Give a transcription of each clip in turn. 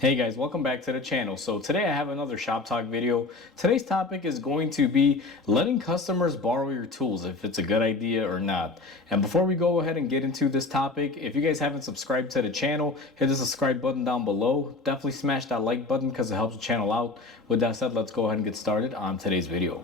Hey guys, welcome back to the channel. So today I have another shop talk video. Today's topic is going to be letting customers borrow your tools, if it's a good idea or not. And before we go ahead and get into this topic, if you guys haven't subscribed to the channel, hit the subscribe button down below. Definitely smash that like button because it helps the channel out. With that said, let's go ahead and get started on today's video.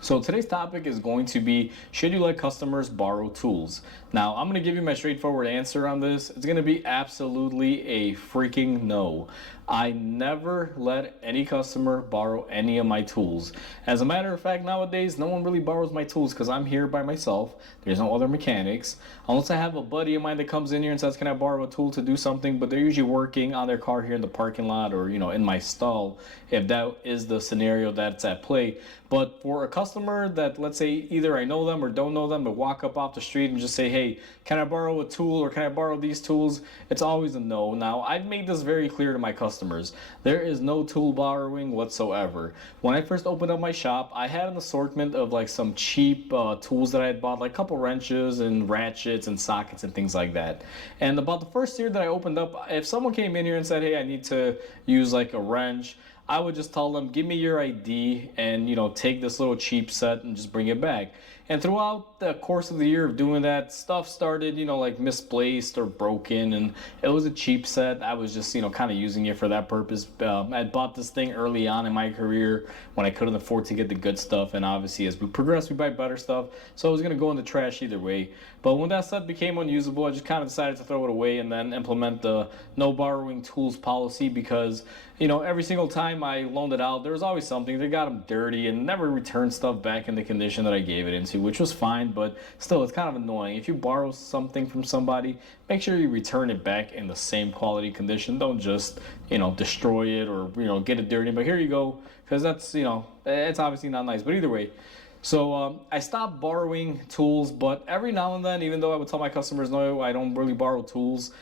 So today's topic is going to be, should you let customers borrow tools? Now, I'm going to give you my straightforward answer on this. It's going to be absolutely a freaking no. I never let any customer borrow any of my tools. As a matter of fact, nowadays, no one really borrows my tools because I'm here by myself. There's no other mechanics. Unless I have a buddy of mine that comes in here and says, can I borrow a tool to do something? But they're usually working on their car here in the parking lot or, in my stall, if that is the scenario that's at play. But for a customer that, let's say, either I know them or don't know them, to walk up off the street and just say, hey, can I borrow a tool or can I borrow these tools? It's always a no. Now, I've made this very clear to my customers. There is no tool borrowing whatsoever. When I first opened up my shop, I had an assortment of like some cheap tools that I had bought, like a couple wrenches and ratchets and sockets and things like that. And about the first year that I opened up, if someone came in here and said, hey, I need to use like a wrench, I would just tell them, give me your ID and, take this little cheap set and just bring it back. And throughout the course of the year of doing that, stuff started, like misplaced or broken, and it was a cheap set. I was just, kind of using it for that purpose. I bought this thing early on in my career when I couldn't afford to get the good stuff, and obviously as we progress, we buy better stuff. So it was going to go in the trash either way. But when that set became unusable, I just kind of decided to throw it away and then implement the no borrowing tools policy because, every single time I loaned it out, there was always something. They got them dirty and never returned stuff back in the condition that I gave it into, which was fine, but still, it's kind of annoying. If you borrow something from somebody, make sure you return it back in the same quality condition. Don't just, destroy it or, get it dirty. But here you go, because that's, it's obviously not nice. But either way, so I stopped borrowing tools, but every now and then, even though I would tell my customers, no, I don't really borrow tools,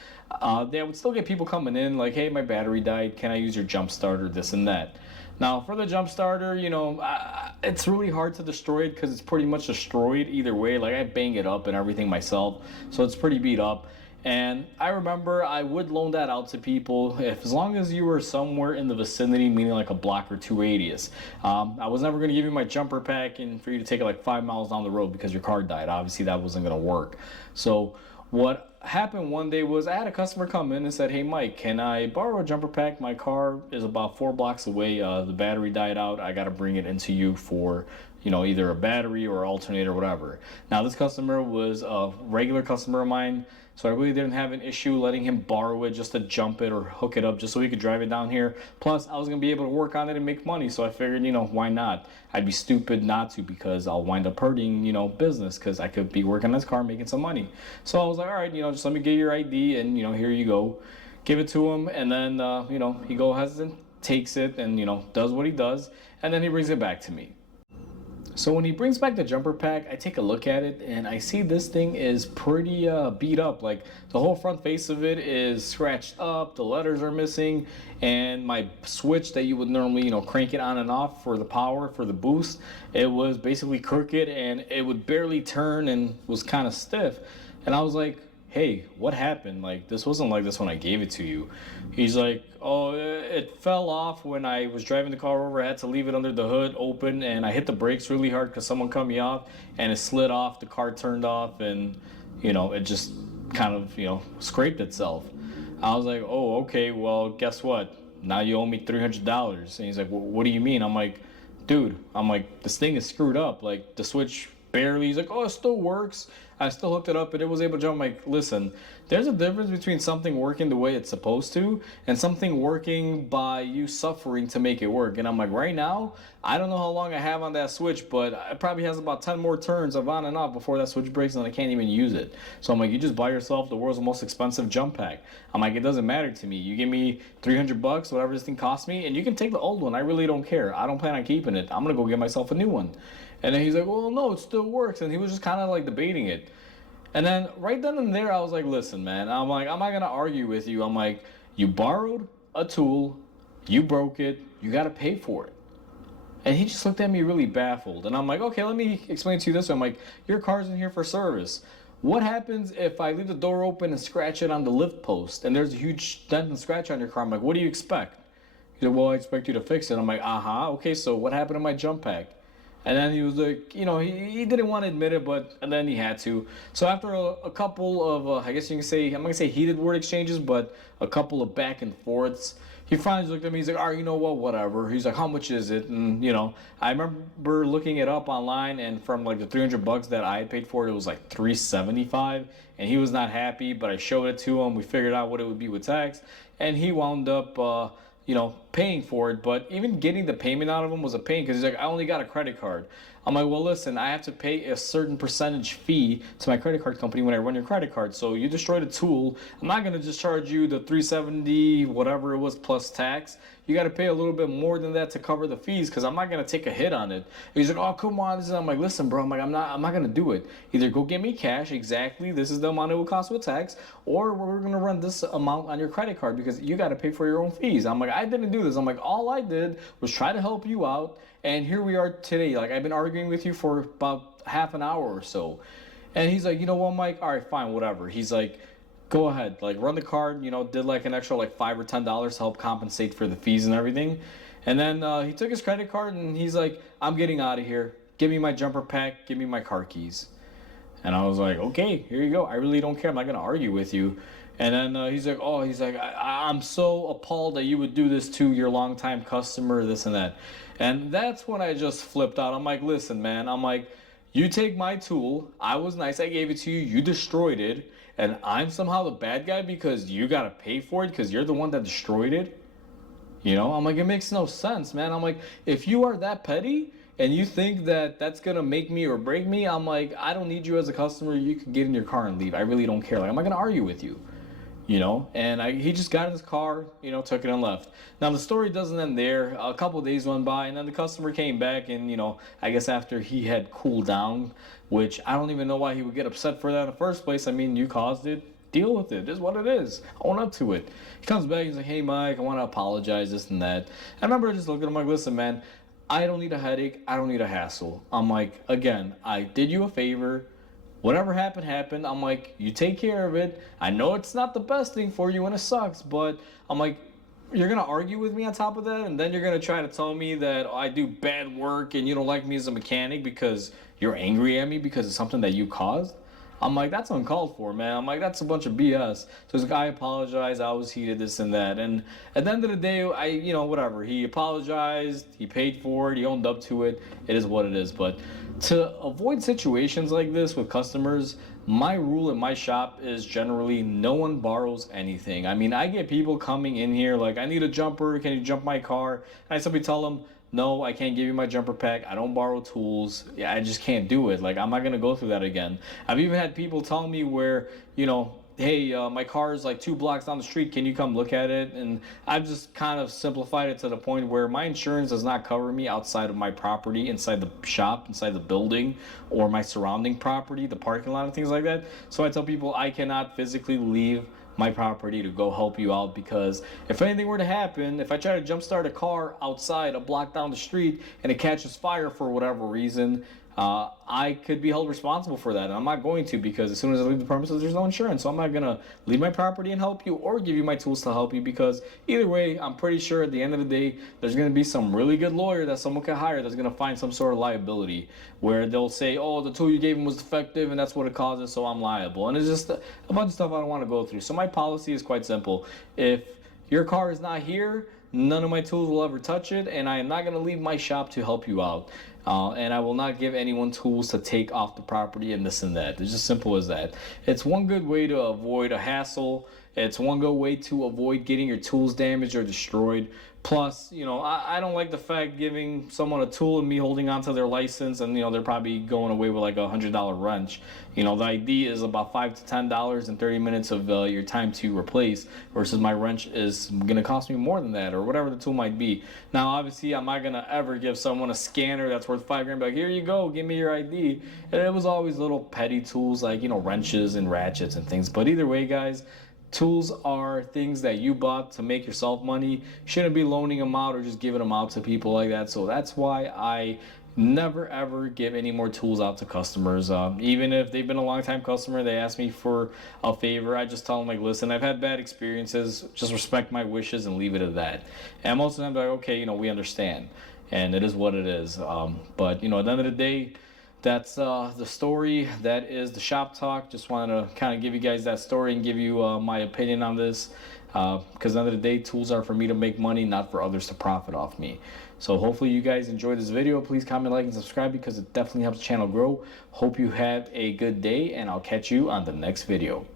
they would still get people coming in like, hey, my battery died. Can I use your jump starter, this and that? Now, for the jump starter, it's really hard to destroy it because it's pretty much destroyed either way. Like, I bang it up and everything myself, so it's pretty beat up. And I remember I would loan that out to people as long as you were somewhere in the vicinity, meaning like a block or two radius. I was never going to give you my jumper pack and for you to take it like 5 miles down the road because your car died. Obviously, that wasn't going to work. So what happened one day was I had a customer come in and said, hey Mike, can I borrow a jumper pack? My car is about 4 blocks away. The battery died out. I got to bring it into you for either a battery or alternator or whatever. Now this customer was a regular customer of mine, so I really didn't have an issue letting him borrow it just to jump it or hook it up just so he could drive it down here. Plus I was going to be able to work on it and make money, so I figured, why not? I'd be stupid not to because I'll wind up hurting, business because I could be working on this car making some money. So I was like, all right, just let me get your ID and, here you go. Give it to him, and then, he goes and takes it and, does what he does, and then he brings it back to me. So when he brings back the jumper pack, I take a look at it and I see this thing is pretty beat up. Like the whole front face of it is scratched up, the letters are missing, and my switch that you would normally, crank it on and off for the power, for the boost, it was basically crooked and it would barely turn and was kind of stiff. And I was like, hey, what happened? Like, this wasn't like this when I gave it to you. He's like, oh, it fell off when I was driving the car over. I had to leave it under the hood open, and I hit the brakes really hard because someone cut me off, and it slid off. The car turned off, and, it just kind of, scraped itself. I was like, oh, okay, well, guess what? Now you owe me $300. And he's like, well, what do you mean? I'm like, dude, this thing is screwed up. Like, the switch barely. He's like, oh, it still works. I still hooked it up and it was able to jump. I'm like, listen, there's a difference between something working the way it's supposed to and something working by you suffering to make it work. And I'm like, right now, I don't know how long I have on that switch, but it probably has about 10 more turns of on and off before that switch breaks and I can't even use it. So I'm like, you just buy yourself the world's most expensive jump pack. I'm like, it doesn't matter to me. You give me $300, whatever this thing cost me, and you can take the old one. I really don't care. I don't plan on keeping it. I'm going to go get myself a new one. And then he's like, well, no, it still works. And he was just kind of like debating it. And then right then and there, I was like, listen, man, I'm like, I'm not going to argue with you. I'm like, you borrowed a tool, you broke it, you got to pay for it. And he just looked at me really baffled. And I'm like, okay, let me explain to you this way. I'm like, your car's in here for service. what happens if I leave the door open and scratch it on the lift post and there's a huge dent and scratch on your car? I'm like, what do you expect? He said, well, I expect you to fix it. I'm like, okay, so what happened to my jump pack? And then he was like, he didn't want to admit it, but and then he had to. So after a couple of, I guess you can say, I'm not gonna say heated word exchanges, but a couple of back and forths, he finally looked at me. He's like, all right, you know what, whatever. He's like, how much is it? And I remember looking it up online, and from like the $300 that I had paid for it, it was like 375, and he was not happy. But I showed it to him. We figured out what it would be with tax, and he wound up paying for it. But even getting the payment out of him was a pain because he's like, I only got a credit card. I'm like, well, listen, I have to pay a certain percentage fee to my credit card company when I run your credit card. So you destroyed a tool. I'm not going to just charge you the 370, whatever it was, plus tax. You got to pay a little bit more than that to cover the fees because I'm not going to take a hit on it. And he's like, oh, come on. I'm like, listen, bro. I'm not going to do it. Either go get me cash. Exactly. This is the amount it will cost with tax, or we're going to run this amount on your credit card because you got to pay for your own fees. I'm like, I didn't do this. I'm like, all I did was try to help you out. And here we are today. Like, I've been arguing with you for about half an hour or so. And he's like, you know what, Mike? All right, fine, whatever. He's like, go ahead, like run the card. Did like an extra like $5 or $10 to help compensate for the fees and everything. And then he took his credit card and he's like, I'm getting out of here. Give me my jumper pack. Give me my car keys. And I was like, okay, here you go. I really don't care. I'm not gonna argue with you. And then he's like, I'm so appalled that you would do this to your longtime customer, this and that. And that's when I just flipped out. I'm like, listen, man. I'm like, you take my tool. I was nice. I gave it to you. You destroyed it. And I'm somehow the bad guy because you got to pay for it because you're the one that destroyed it. I'm like, it makes no sense, man. I'm like, if you are that petty and you think that that's going to make me or break me, I'm like, I don't need you as a customer. You can get in your car and leave. I really don't care. Like, I'm not going to argue with you. And he just got in his car, took it and left. Now the story doesn't end there. A couple of days went by, and then the customer came back, and I guess after he had cooled down, which I don't even know why he would get upset for that in the first place. I mean, you caused it. Deal with it. It is what it is. Own up to it. He comes back. He's like, hey, Mike, I want to apologize, this and that. I remember just looking at him like, listen, man, I don't need a headache. I don't need a hassle. I'm like, again, I did you a favor. Whatever happened. I'm like, you take care of it. I know it's not the best thing for you and it sucks, but I'm like, you're going to argue with me on top of that? And then you're going to try to tell me that I do bad work and you don't like me as a mechanic because you're angry at me because it's something that you caused? I'm like, that's uncalled for, man. I'm like, that's a bunch of BS. So this guy apologized. I was heated, this and that. And at the end of the day, whatever. He apologized. He paid for it. He owned up to it. It is what it is. But to avoid situations like this with customers, my rule in my shop is generally no one borrows anything. I mean, I get people coming in here like, I need a jumper. Can you jump my car? And I simply tell them, no, I can't give you my jumper pack. I don't borrow tools. Yeah, I just can't do it. Like, I'm not going to go through that again. I've even had people tell me where, hey, my car is like 2 blocks down the street. Can you come look at it? And I've just kind of simplified it to the point where my insurance does not cover me outside of my property, inside the shop, inside the building, or my surrounding property, the parking lot, and things like that. So I tell people I cannot physically leave my property to go help you out because if anything were to happen, if I try to jumpstart a car outside a block down the street and it catches fire for whatever reason, I could be held responsible for that. And I'm not going to because as soon as I leave the premises, there's no insurance. So I'm not going to leave my property and help you or give you my tools to help you because either way, I'm pretty sure at the end of the day, there's going to be some really good lawyer that someone can hire that's going to find some sort of liability where they'll say, oh, the tool you gave him was defective and that's what it causes, so I'm liable. And it's just a bunch of stuff I don't want to go through. So my policy is quite simple. If your car is not here, none of my tools will ever touch it, and I am not going to leave my shop to help you out. And I will not give anyone tools to take off the property and this and that. It's just simple as that. It's one good way to avoid a hassle. It's one good way to avoid getting your tools damaged or destroyed. Plus, I don't like the fact giving someone a tool and me holding onto their license and, they're probably going away with like $100 wrench. The idea is about $5 to $10 and 30 minutes of your time to replace versus my wrench is going to cost me more than that or whatever the tool might be. Now, obviously, I'm not going to ever give someone a scanner that's worth $5 grand. Like, here you go, give me your ID. And it was always little petty tools like, wrenches and ratchets and things. But either way, guys, tools are things that you bought to make yourself money. You shouldn't be loaning them out or just giving them out to people like that. So that's why I never ever give any more tools out to customers. Even if they've been a long time customer, they ask me for a favor, I just tell them like, listen, I've had bad experiences, just respect my wishes and leave it at that. And most of them are like, okay, we understand, and it is what it is. But at the end of the day, that's the story. That is the shop talk. Just wanted to kind of give you guys that story and give you my opinion on this. Because at the end of the day, tools are for me to make money, not for others to profit off me. So hopefully you guys enjoyed this video. Please comment, like, and subscribe because it definitely helps the channel grow. Hope you have a good day, and I'll catch you on the next video.